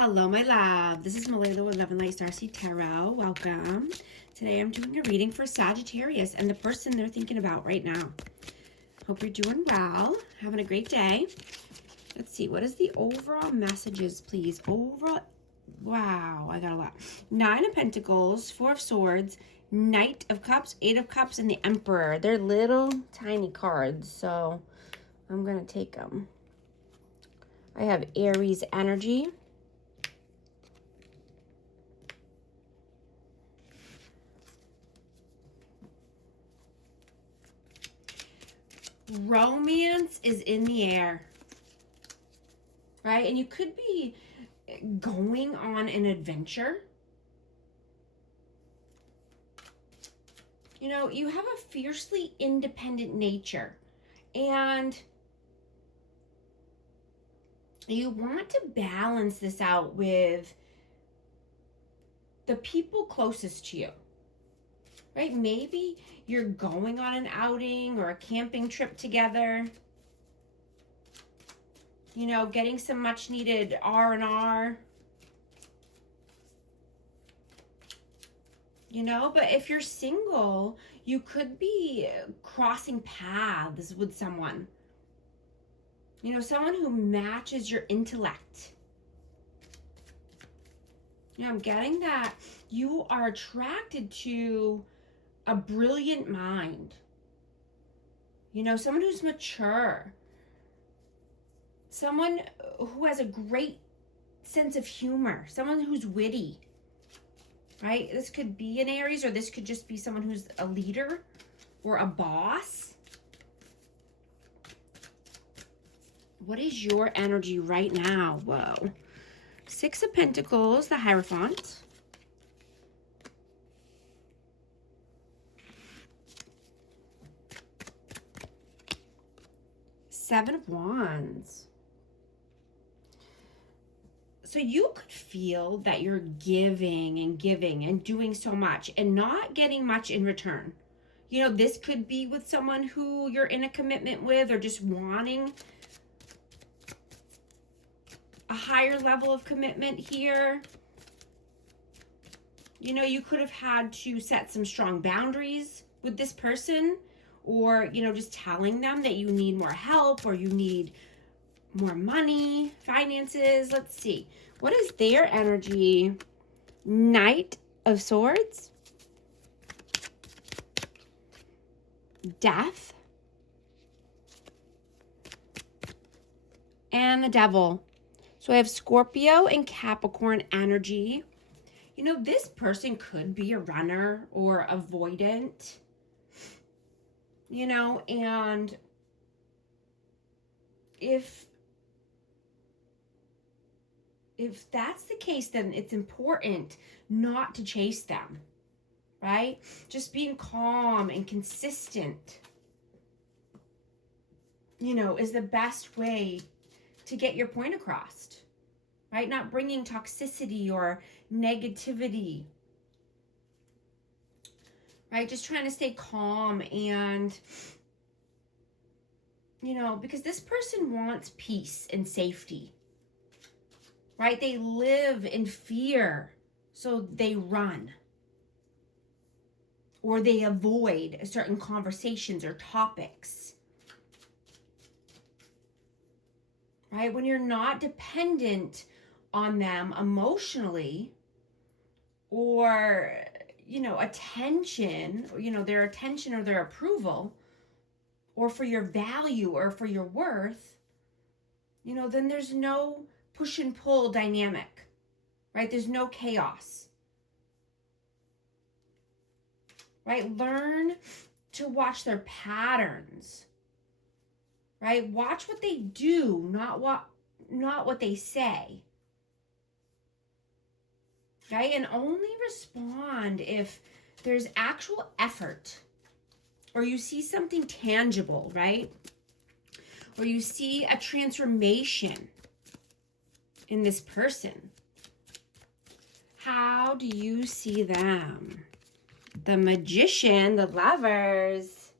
Hello, my love. This is Malayla with Love and Light Starseed Tarot. Welcome. Today I'm doing a reading for Sagittarius and the person they're thinking about right now. Hope you're doing well. Having a great day. Let's see. What is the overall messages, please? Overall. Wow, I got a lot. 9 of Pentacles, 4 of Swords, Knight of Cups, 8 of Cups, and the Emperor. They're little tiny cards, so I'm going to take them. I have Aries energy. Romance is in the air, right? And you could be going on an adventure. You know, you have a fiercely independent nature and you want to balance this out with the people closest to you, right? Maybe you're going on an outing or a camping trip together. You know, getting some much needed R&R. You know, but if you're single, you could be crossing paths with someone. You know, someone who matches your intellect. You know, I'm getting that you are attracted to a brilliant mind. You know, someone who's mature. Someone who has a great sense of humor. Someone who's witty. Right? This could be an Aries, or this could just be someone who's a leader or a boss. What is your energy right now? Whoa. 6 of Pentacles, the Hierophant. Seven of Wands. So you could feel that you're giving and doing so much and not getting much in return. You know, this could be with someone who you're in a commitment with, or just wanting a higher level of commitment here. You know, you could have had to set some strong boundaries with this person, or, you know, just telling them that you need more help or you need more money, finances. Let's see. What is their energy? Knight of Swords. Death. And the Devil. So I have Scorpio and Capricorn energy. You know, this person could be a runner or avoidant. You know, and if that's the case, then it's important not to chase them, right? Just being calm and consistent, you know, is the best way to get your point across, right? Not bringing toxicity or negativity, right? Just trying to stay calm and, you know, because this person wants peace and safety. Right? They live in fear, so they run. Or they avoid certain conversations or topics. Right? When you're not dependent on them emotionally, or, you know, attention, you know, their attention or their approval, or for your value or for your worth, you know, then there's no push and pull dynamic, right? There's no chaos, right? Learn to watch their patterns, right? Watch what they do, not what they say, right? And only respond if there's actual effort, or you see something tangible, right? Or you see a transformation in this person. How do you see them? The Magician, the Lovers.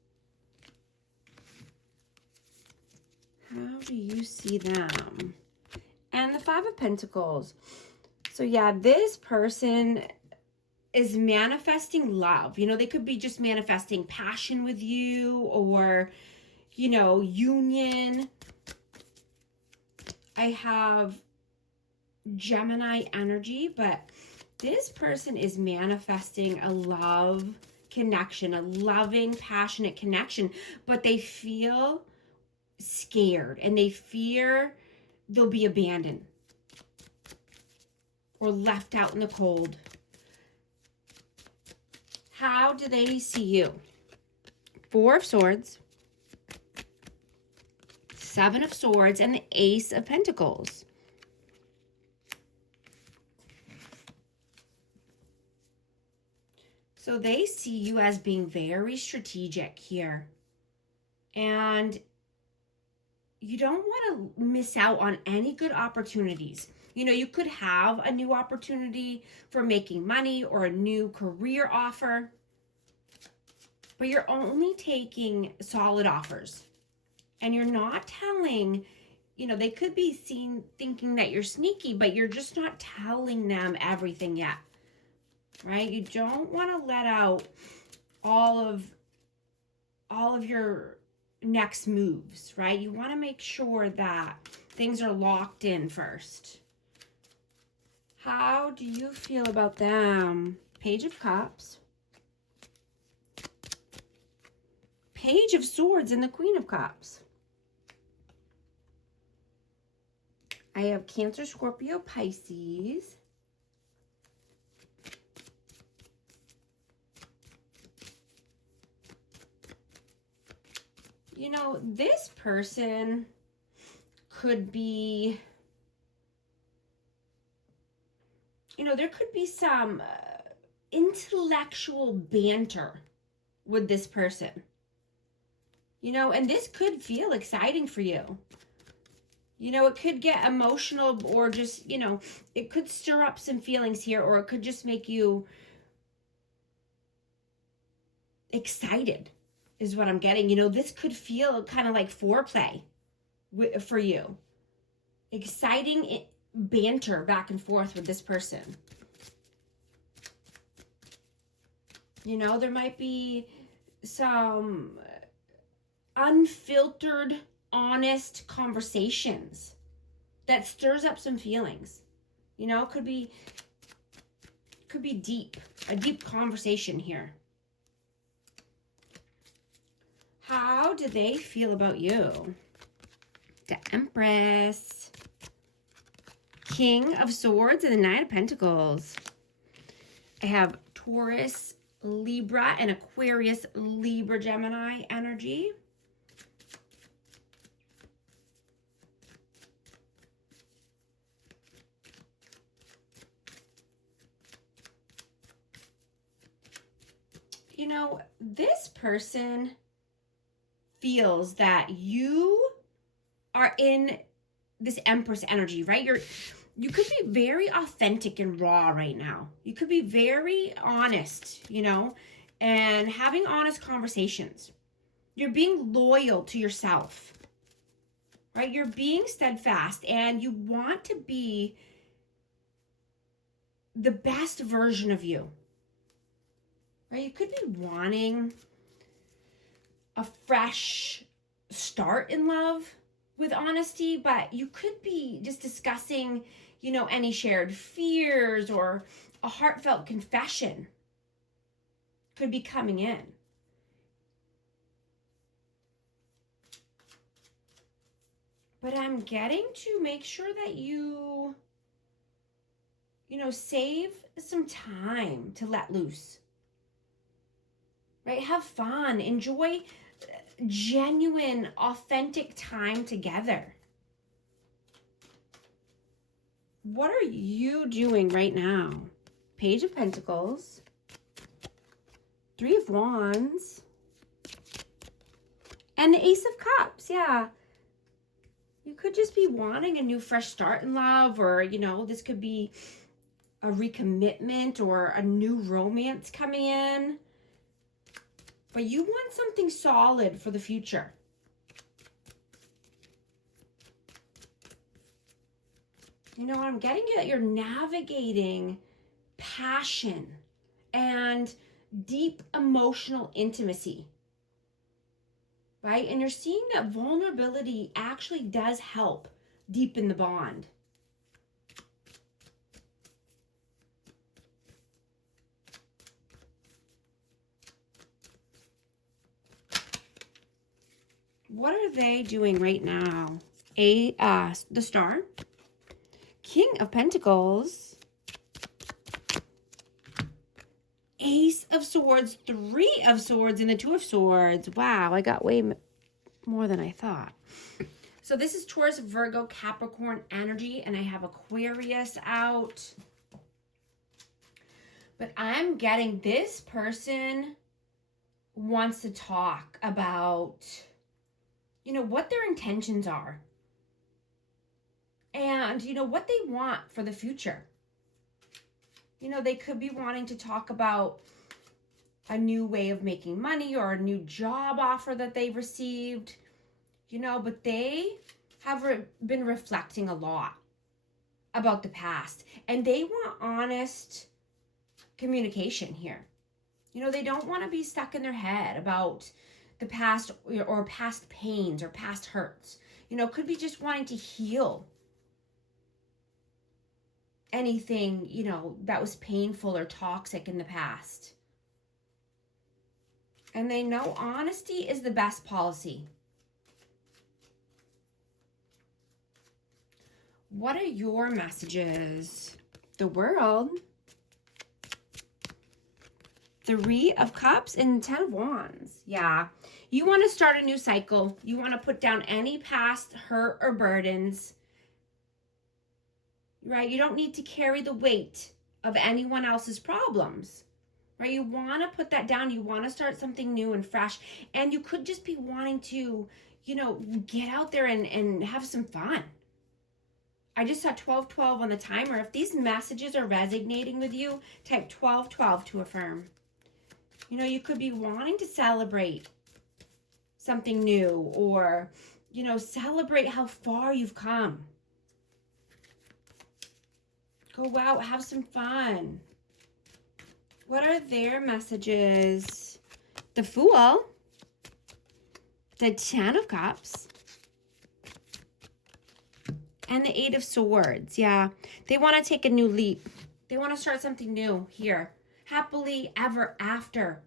How do you see them? And And the Five of Pentacles. So yeah, this person is manifesting love. You know, they could be just manifesting passion with you, or, you know, union. I have Gemini energy, but this person is manifesting a love connection, a loving, passionate connection, but they feel scared and they fear they'll be abandoned or left out in the cold. How do they see you? Four of Swords, Seven of Swords, and the Ace of Pentacles. So they see you as being very strategic here. And you don't want to miss out on any good opportunities. You know, you could have a new opportunity for making money or a new career offer, but you're only taking solid offers. And you're not telling, you know, they could be seen thinking that you're sneaky, but you're just not telling them everything yet. Right? You don't want to let out all of your next moves, right? You want to make sure that things are locked in first. How do you feel about them? Page of Cups, Page of Swords, and the Queen of Cups. I have Cancer, Scorpio, Pisces. You know, this person could be, you know, there could be some intellectual banter with this person. You know, and this could feel exciting for you. You know, it could get emotional, or just, you know, it could stir up some feelings here, or it could just make you excited, is what I'm getting. You know, this could feel kind of like foreplay for you. Exciting banter back and forth with this person. You know, there might be some unfiltered, honest conversations that stirs up some feelings. You know, could be deep, a deep conversation here. How do they feel about you? The Empress, King of Swords, and the Knight of Pentacles. I have Taurus, Libra, and Aquarius, Libra, Gemini energy. You know, this person feels that you are in this Empress energy, right? You could be very authentic and raw right now. You could be very honest, you know, and having honest conversations. You're being loyal to yourself, right? You're being steadfast, and you want to be the best version of you, right? You could be wanting a fresh start in love with honesty, but you could be just discussing, you know, any shared fears, or a heartfelt confession could be coming in. But I'm getting to make sure that you know, save some time to let loose, right? Have fun, enjoy genuine, authentic time together. What are you doing right now? Page of Pentacles, Three of Wands, and the Ace of Cups. Yeah. You could just be wanting a new fresh start in love, or, you know, this could be a recommitment or a new romance coming in. But you want something solid for the future. You know, I'm getting that you're navigating passion and deep emotional intimacy, right? And you're seeing that vulnerability actually does help deepen the bond. What are they doing right now? The Star, King of Pentacles, Ace of Swords, Three of Swords, and the Two of Swords. Wow, I got way more than I thought. So this is Taurus, Virgo, Capricorn energy, and I have Aquarius out. But I'm getting this person wants to talk about, you know, what their intentions are. And, you know, what they want for the future. You know, they could be wanting to talk about a new way of making money or a new job offer that they've received, you know, but they have been reflecting a lot about the past, and they want honest communication here. You know, they don't want to be stuck in their head about the past or past pains or past hurts. You know, could be just wanting to heal anything, you know, that was painful or toxic in the past. And they know honesty is the best policy. What are your messages? The World, Three of Cups, and Ten of Wands. Yeah, you want to start a new cycle. You want to put down any past hurt or burdens. Right? You don't need to carry the weight of anyone else's problems. Right? You want to put that down. You want to start something new and fresh. And you could just be wanting to, you know, get out there and have some fun. I just saw 1212 on the timer. If these messages are resonating with you, type 1212 to affirm. You know, you could be wanting to celebrate something new, or, you know, celebrate how far you've come. Go out, have some fun. What are their messages? The Fool, the Ten of Cups, and the Eight of Swords. Yeah, they want to take a new leap. They want to start something new here. Happily ever after.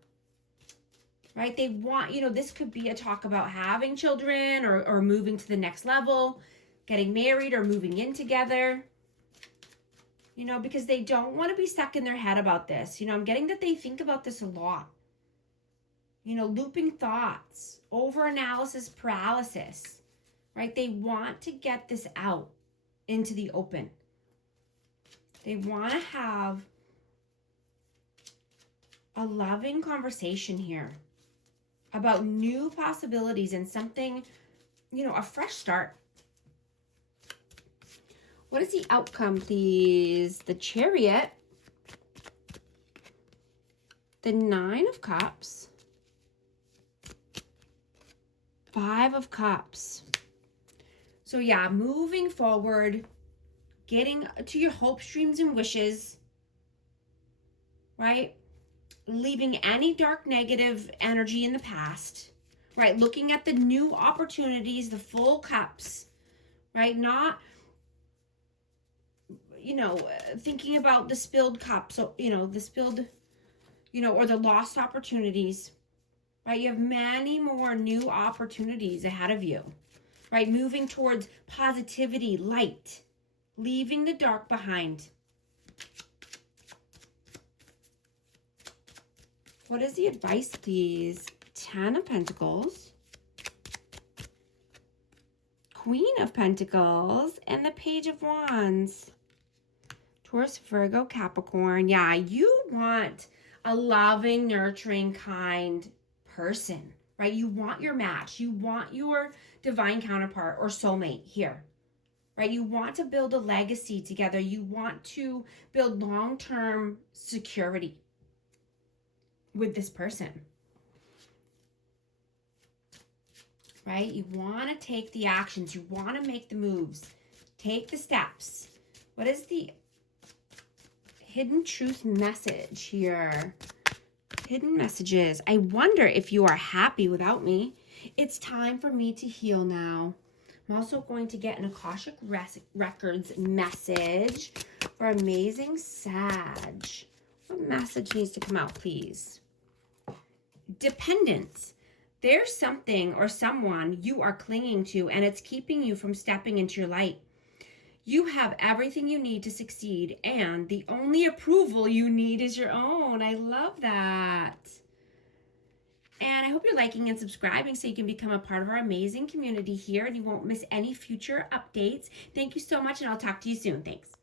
Right? They want, you know, this could be a talk about having children or moving to the next level, getting married or moving in together. You know, because they don't want to be stuck in their head about this. You know, I'm getting that they think about this a lot. You know, looping thoughts, over-analysis paralysis, right? They want to get this out into the open. They want to have a loving conversation here about new possibilities and something, you know, a fresh start. What is the outcome, please? The Chariot, the Nine of Cups, Five of Cups. So yeah, moving forward, getting to your hopes, dreams, and wishes, right? Leaving any dark negative energy in the past, right? Looking at the new opportunities, the full cups, right? Not, you know, thinking about the spilled cups, so, you know, the spilled, you know, or the lost opportunities, right? You have many more new opportunities ahead of you, right? Moving towards positivity, light, leaving the dark behind. What is the advice, please? Ten of Pentacles, Queen of Pentacles, and the Page of Wands. Taurus, Virgo, Capricorn. Yeah, you want a loving, nurturing, kind person, right? You want your match. You want your divine counterpart or soulmate here, right? You want to build a legacy together. You want to build long-term security with this person, right? You want to take the actions. You want to make the moves. Take the steps. What is the hidden truth message here? Hidden messages. I wonder if you are happy without me. It's time for me to heal now. I'm also going to get an Akashic Records message for Amazing Sag. What message needs to come out, please? Dependence. There's something or someone you are clinging to, and it's keeping you from stepping into your light. You have everything you need to succeed, and the only approval you need is your own. I love that. And I hope you're liking and subscribing so you can become a part of our amazing community here and you won't miss any future updates. Thank you so much, and I'll talk to you soon. Thanks.